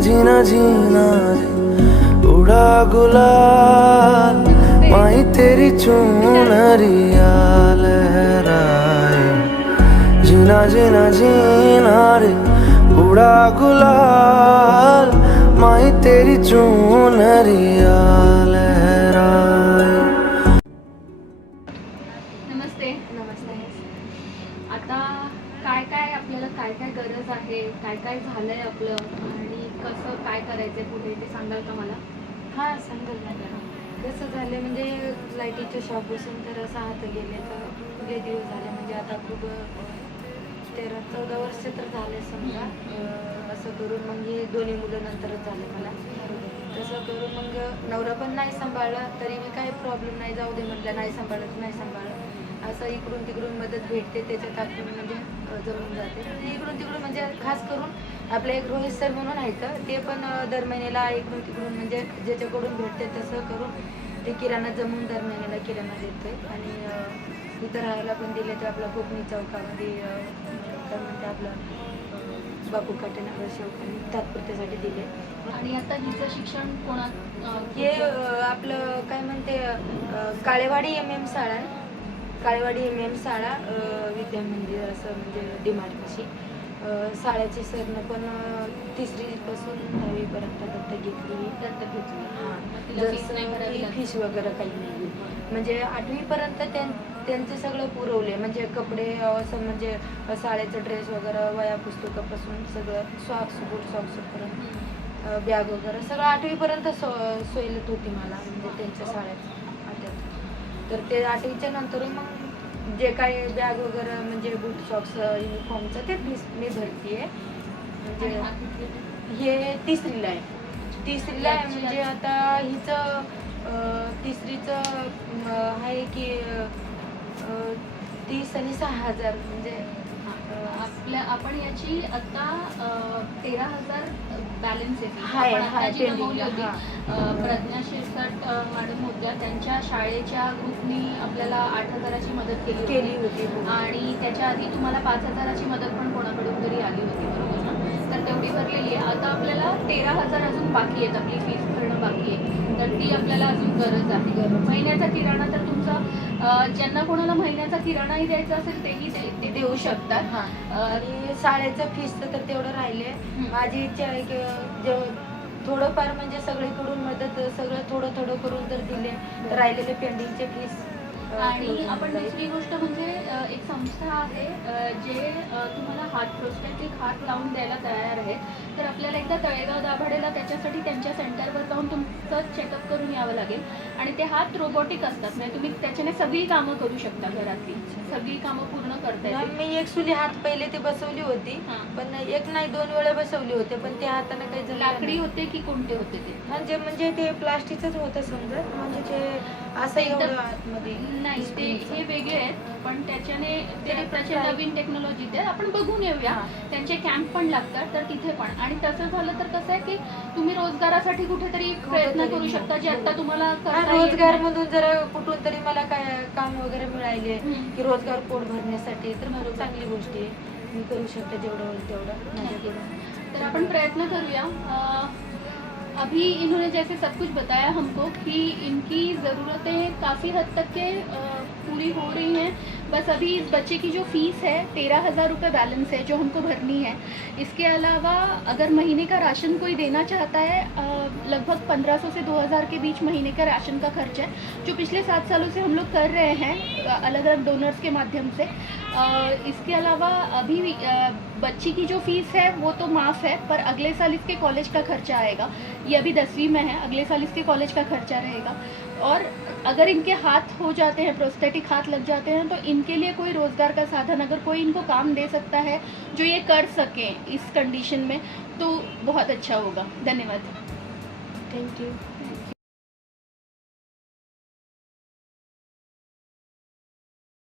जीना जीना रे उड़ा गुलाल माही तेरी चुनरिया लहराए। जीना जीना जीना रे उड़ा गुलाल माही तेरी चुनरिया लहराए। नमस्ते. आता काय काय आपल्याला काय काय गरज आहे, काय काय झालंय आपलं आणि कसं काय करायचंय पुढे ते सांगाल का मला? हां सांगाल ना मॅडम. कसं झालं म्हणजे लाईटीच्या शॉप बसून तर 6 हात गेले तर लय दिवस झाले म्हणजे आता खूप 13-14 वर्ष तर झाले समजा. असं करून मग हे दोन्ही मुलं नंतरच झाले मला. तसं करून मग नवरा पण नाही सांभाळला तरी मी काही प्रॉब्लेम नाही, जाऊ दे म्हटलं, नाही सांभाळलं तर नाही सांभाळलं. असं इकडून तिकडून मदत भेटते त्याच्यात आपण म्हणजे जमून जाते. इकडून तिकडून म्हणजे खास करून आपले एक रोहित सर म्हणून आहेत ते पण दर महिन्याला इकडून तिकडून म्हणजे ज्याच्याकडून भेटते तसं करून ते किराणा जमून दर महिन्याला किराणा देतोय. आणि इथं राहायला पण दिले ते आपल्या कोकणी चौकामध्ये काय म्हणते आपलं बापू काटेनगर शेवकानी तात्पुरत्यासाठी दिले. आणि आता हिचं शिक्षण हे आपलं काय म्हणते काळेवाडी MM शाळा, काळेवाडी MM शाळा विद्या मंदिर असं म्हणजे डिमार्टपाशी. शाळेची सरनं पण 3री पासून 10वी पर्यंत दत्तक घेतली. हां फीस वगैरे काही नाही म्हणजे 8वी पर्यंत त्यांचे सगळं पुरवले म्हणजे कपडे असं म्हणजे शाळेचं ड्रेस वगैरे वया पुस्तकापासून सगळं सॉक्स पर्यंत बॅग वगैरे सगळं 8वी पर्यंत सोयीत होती मला म्हणजे त्यांच्या शाळेत. तर ते 8वीच्या नंतर मग जे काही बॅग वगैरे म्हणजे बूट सॉक्स युनिफॉर्मचं ते फीस मी भरती आहे. म्हणजे हे 3रीला आहे म्हणजे आता हिचं 3रीचं आहे की 30 आणि 6,000 म्हणजे आपण याची आता 13,000 बॅलन्स आहे. प्रज्ञा शिरसाट मॅडम होत्या, त्यांच्या शाळेच्या ग्रुपनी आपल्याला 8,000ची मदत केली होती आणि त्याच्या आधी तुम्हाला 5,000ची मदत पण कोणाकडून तरी आली होती, बरोबर ना? तर तेवढी भरलेली आहे. आता आपल्याला 13,000 अजून बाकी आहेत, आपली फीस भरणं बाकी आहे. तर ती आपल्याला अजून गरज आहे. महिन्याचा किराणा तर तुमचा ज्यांना कोणाला महिन्याचा किराणाही द्यायचा असेल तेही ते देऊ शकतात. आणि शाळेचं फीसचं तर तेवढं राहिले. माझी इच्छा आहे की थोडंफार म्हणजे सगळीकडून मदत सगळं थोडं थोडं करून जर दिले तर राहिलेले पेंडिंगचे फीस. आणि आपण दुसरी गोष्ट म्हणजे एक संस्था आहे जे तुम्हाला प्रोस्थेटिक हात लावून द्यायला तयार आहे. तर आपल्याला एकदा तळेगाव दाभाडेला त्याच्यासाठी त्यांच्या सेंटरवर जाऊन तुमचं चेकअप करून यावं लागेल. आणि ते हात रोबोटिक असतात म्हणजे तुम्ही त्याच्याने सगळी कामं करू शकता, घरातली सगळी कामं पूर्ण करता येईल. मी ॲक्च्युली हात पहिले ते बसवली होती पण एक नाही 2 वेळा बसवली होते पण त्या हाताने काही लाकडी होते की कोणते होते ते? म्हणजे ते प्लास्टिकच होतं समजा म्हणजे ते असं एवढं आतमध्ये नाही. ते हे वेगळे आहेत पण त्याच्याने त्याचे नवीन टेक्नॉलॉजी ते आपण बघून येऊया. त्यांचे कॅम्प पण लागतात तर तिथे पण. आणि तसं झालं तर कसं आहे की तुम्ही रोजगारासाठी कुठेतरी प्रयत्न करू शकता जे आता तुम्हाला रोजगार मधून जर कुठून तरी मला काय काम वगैरे मिळाले की रोजगार पोट भरण्यासाठी तर मला चांगली गोष्टी आहे. मी करू शकते जेवढं होईल तेवढं माझ्याकडून. तर आपण प्रयत्न करूया. अभी इन्होंने जैसे सब कुछ बताया हमको कि इनकी ज़रूरतें काफ़ी हद तक के पूरी हो रही हैं. बस अभी इस बच्चे की जो फ़ीस है 13,000 रुपये बैलेंस है जो हमको भरनी है. इसके अलावा अगर महीने का राशन कोई देना चाहता है लगभग 1500 से 2,000 के बीच महीने का राशन का खर्च है जो पिछले 7 सालों से हम लोग कर रहे हैं अलग अलग डोनर्स के माध्यम से. इसके अलावा अभी बच्ची की जो फ़ीस है वो तो माफ़ है पर अगले साल इसके कॉलेज का खर्चा आएगा. ये अभी 10वीं में है, अगले साल इसके कॉलेज का खर्चा रहेगा. और अगर इनके हाथ हो जाते हैं, प्रोस्थेटिक हाथ लग जाते हैं तो इनके लिए कोई रोज़गार का साधन अगर कोई इनको काम दे सकता है जो ये कर सकें इस कंडीशन में तो बहुत अच्छा होगा. धन्यवाद. Thank you.